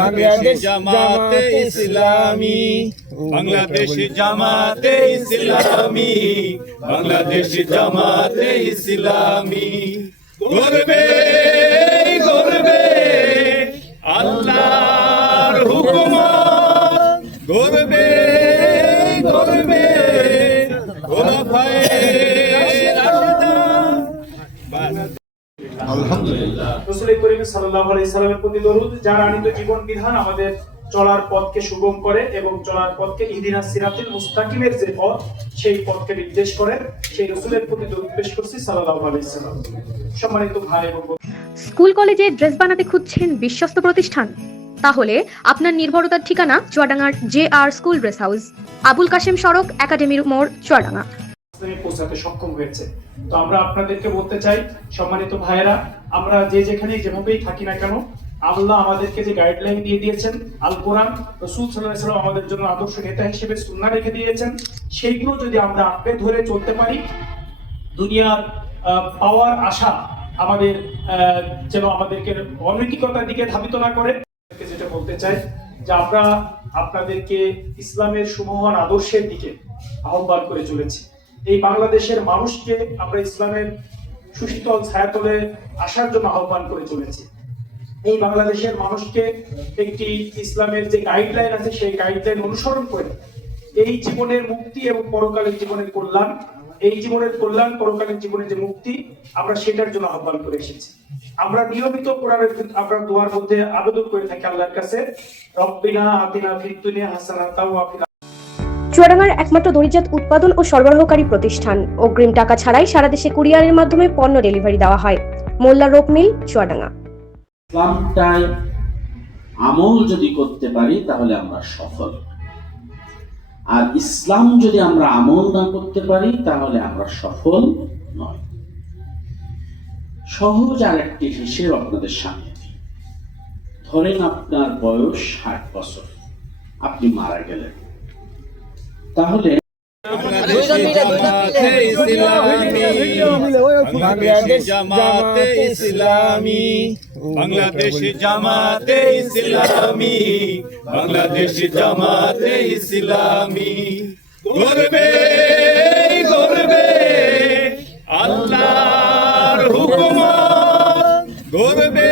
বাংলাদেশ জামাতে ইসলামী, বাংলাদেশ জামাতে ইসলামী, বাংলাদেশ জামাতে ইসলামী। গর্বে গর্বে আল্লাহর হুকুমত, গর্বে গর্বে খোলাফায়ে রাশিদান। আলহামদুলিল্লাহ। রাসূল করিম সাল্লাল্লাহু আলাইহি সাল্লামের প্রতি দরুদ, যার আনিত জীবন বিধান আমাদের চলার পথকে সুগম করে এবং চলার পথকে ইহদিনাস সিরাতিল মুস্তাকিমের যে পথ, সেই পথকে নির্দেশ করে, সেই রাসূলের প্রতি দরুদ পেশ করছি সাল্লাল্লাহু আলাইহি সাল্লাম। সম্মানিত ভাই এবং স্কুল কলেজে ড্রেস বানাতে খুঁজছেন বিশ্বস্ত প্রতিষ্ঠান? তাহলে আপনার নির্ভরতার ঠিকানা চুয়াডাঙ্গার JR school dress house, Abul Kashem সড়ক, একাডেমির মোড়, চুয়াডাঙ্গা। পৌঁছাতে সক্ষম হয়েছে। তো আমরা আপনাদেরকে বলতে চাই, সম্মানিত ভাইয়েরা, আমরা যে যেখানে যেভাবেই থাকি না কেন, আল্লাহ আমাদেরকে যে গাইডলাইন দিয়ে দিয়েছেন, আল কোরআন, রাসূল সাল্লাল্লাহু আলাইহি ওয়াসাল্লাম আমাদের জন্য আদর্শ নেতা হিসেবে সুন্নাহ রেখে দিয়েছেন, সেইগুলো যদি আমরা আঁকড়ে ধরে চলতে পারি, দুনিয়ার পাওয়ার আশা আমাদের যেন আমাদেরকে অনৈতিকতার দিকে ধাবিত না করে। যেটা বলতে চাই যে আমরা আপনাদেরকে ইসলামের সুমহান আদর্শের দিকে আহ্বান করে চলেছি। এই বাংলাদেশের মানুষকে আমরা ইসলামের সুশীতল ছায়াতলে আসার জন্য আহ্বান করে চলেছি। এই বাংলাদেশের মানুষকে একটি ইসলামের যে গাইডলাইন আছে, সেই গাইডলাইন অনুসরণ করে এই জীবনের মুক্তি এবং পরকালের জীবনের কল্যাণ, এই জীবনের কল্যাণ, পরকালের জীবনের যে মুক্তি, আমরা সেটার জন্য আহ্বান করে এসেছি। আমরা নিয়মিত কোরআনের আমরা দোয়ার মধ্যে আবেদন করে থাকি আল্লাহর কাছে, রব্বিনা আতিনা ফিদ দুনিয়া হাসানাতাও ওয়া ফিল চুয়াডাঙ্গার একমাত্র দড়িজাত উৎপাদন ও সরবরাহকারী প্রতিষ্ঠান। অগ্রিম টাকা ছাড়াই সারা দেশে কুরিয়ারের মাধ্যমে পণ্য ডেলিভারি দেওয়া হয়। মোল্লা রোপ মিল, চুয়াডাঙ্গা। ইসলামটায় আমল যদি করতে পারি তাহলে আমরা সফল, আর ইসলাম যদি আমরা আমল না করতে পারি তাহলে আমরা সফল নয়। সহজ আর একটি হিসেব আপনাদের সামনে। ধরেন আপনার বয়স 60 বছর, আপনি মারা গেলেন, তাহলে বাংলাদেশ জামাতে ইসলামী, বাংলাদেশ জামাতে ইসলামী, বাংলাদেশ জামাতে ইসলামী। গর্বে গর্বে আল্লাহর হুকুমত, গর্বে